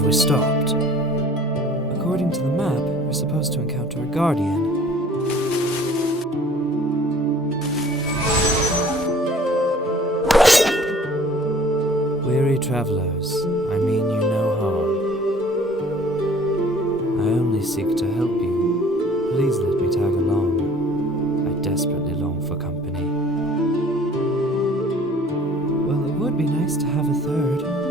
have we stopped? According to the map, we're supposed to encounter a guardian. Weary travelers, I mean you no harm. I only seek to help you. Please let me tag along. I desperately long for company. Well, it would be nice to have a third.